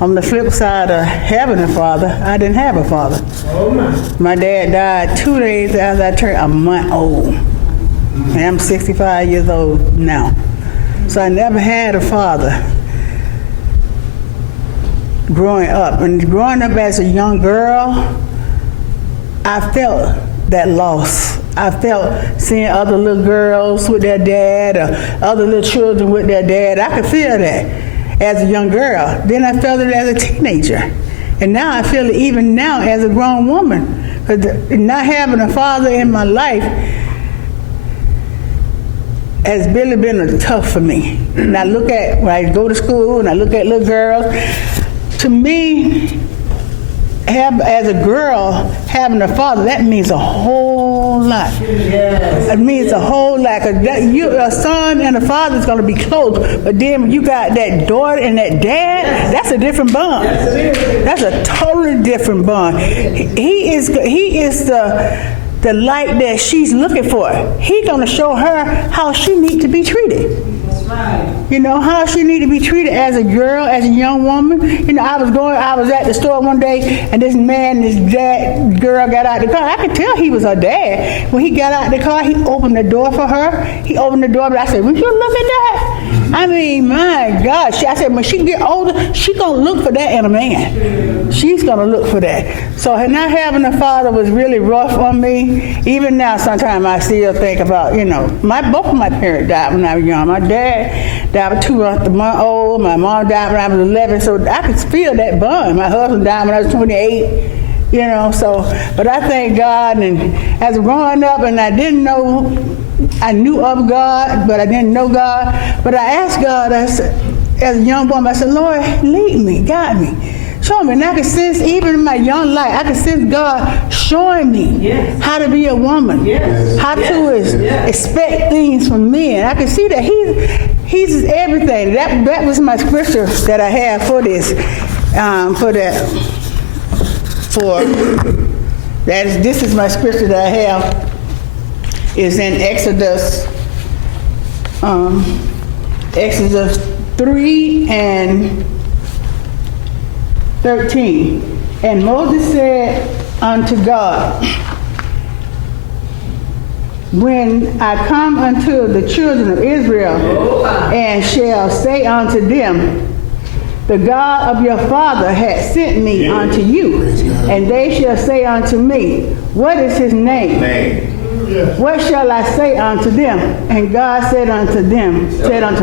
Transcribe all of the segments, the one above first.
On the flip side of having a father, I didn't have a father. Oh my. My dad died 2 days after I turned a month old. And I'm 65 years old now. So I never had a father growing up. And growing up as a young girl, I felt that loss. I felt seeing other little girls with their dad or other little children with their dad. I could feel that as a young girl. Then I felt it as a teenager. And now I feel it even now as a grown woman. Because not having a father in my life has really been tough for me. And I look at, when I go to school and I look at little girls, to me, as a girl, having a father, that means a whole lot. Yes. It means a whole lot. Cause a son and a father is going to be close, but then when you got that daughter and that dad, that's a different bond. That's a totally different bond. He is the light that she's looking for. He's going to show her how she needs to be treated. Right. You know, how she need to be treated as a girl, as a young woman. You know, I was at the store one day, and this man, this girl got out the car. I could tell he was her dad. When he got out the car, he opened the door for her. He opened the door, but I said, would you look at that? I mean, my gosh. I said, when she get older, she gonna look for that in a man. She's gonna look for that. So not having a father was really rough on me. Even now, sometimes I still think about, you know, both of my parents died when I was young. My dad died when 2 months old. My mom died when I was 11. So I could feel that bond. My husband died when I was 28. You know, so, but I thank God, and as growing up, and I knew of God, but I didn't know God. But I asked God, as a young woman, I said, Lord, lead me, guide me, show me. And I could sense, even in my young life, I could sense God showing me how to be a woman, how to expect things from men. I could see that He's everything. That was my scripture that I have for this, this is my scripture that I have. Is in Exodus 3 and 13. And Moses said unto God, when I come unto the children of Israel, and shall say unto them, the God of your father hath sent me unto you, and they shall say unto me, what is his name? What shall I say unto them? And God said unto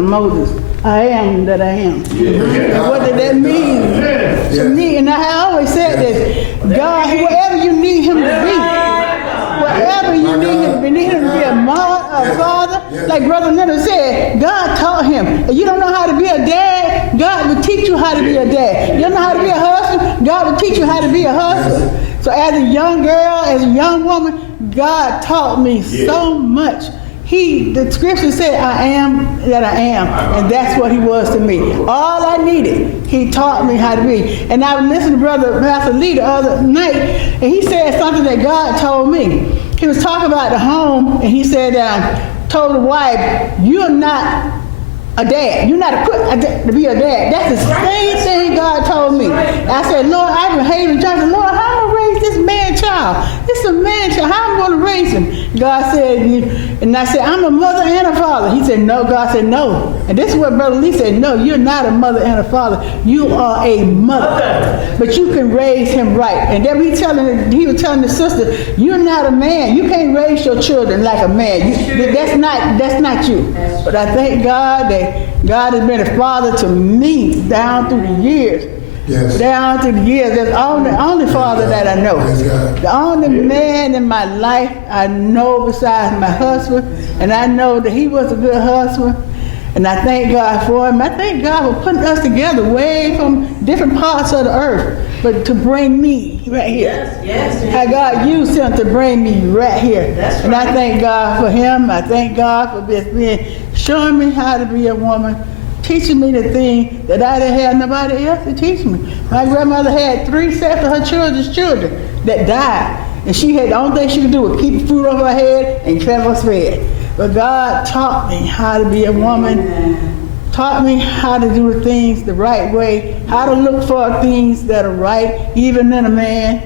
Moses, I am that I am. And what did that mean to me? And I always said this, God, wherever you need him to be, wherever you need him to be a mother, a father, like Brother Leonard said, God taught him. If you don't know how to be a dad, God will teach you how to be a dad. You don't know how to be a husband, God will teach you how to be a husband. So as a young girl, as a young woman, God taught me so much. The scripture said, I am that I am. And that's what he was to me. All I needed, he taught me how to be. And I listened to Brother Pastor Lee the other night, and he said something that God told me. He was talking about the home, and he said, told the wife, you're not a dad. You're not equipped to be a dad. That's the same thing God told me. I said, Lord, I've been hating John. Lord, how am I going to raise this man child? This is a man child. How am I going to raise him? God said, and I said, I'm a mother and a father. He said, no. God said, no. And this is what Brother Lee said, no, you're not a mother and a father. You are a mother. But you can raise him right. And then he was telling the sister, you're not a man. You can't raise your children like a man. That's not you. But I thank God that God has been a father to me down through the years. Yes. Down through the years. That's the only father that I know. The only man in my life I know besides my husband. And I know that he was a good husband. And I thank God for him. I thank God for putting us together way from different parts of the earth, but to bring me right here. Yes. How God used him to bring me right here. That's and right. I thank God for him. I thank God for showing me how to be a woman, teaching me the thing that I didn't have nobody else to teach me. My grandmother had 3 sets of her children that died. And the only thing she could do was keep food over her head and keep us fed. But God taught me how to be a woman taught me how to do things the right way, how to look for things that are right, even in a man.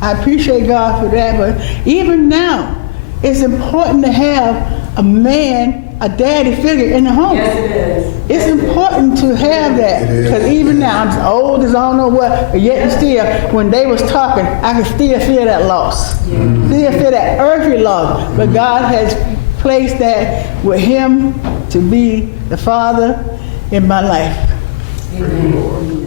I appreciate God for that, but even now, it's important to have a man, a daddy figure in the home. Yes, it is. It's important to have that, because even now, I'm as old as I don't know what, but yet and still, when they was talking, I could still feel that loss. Still feel that earthly loss, but God has placed that with him to be the father in my life. Amen.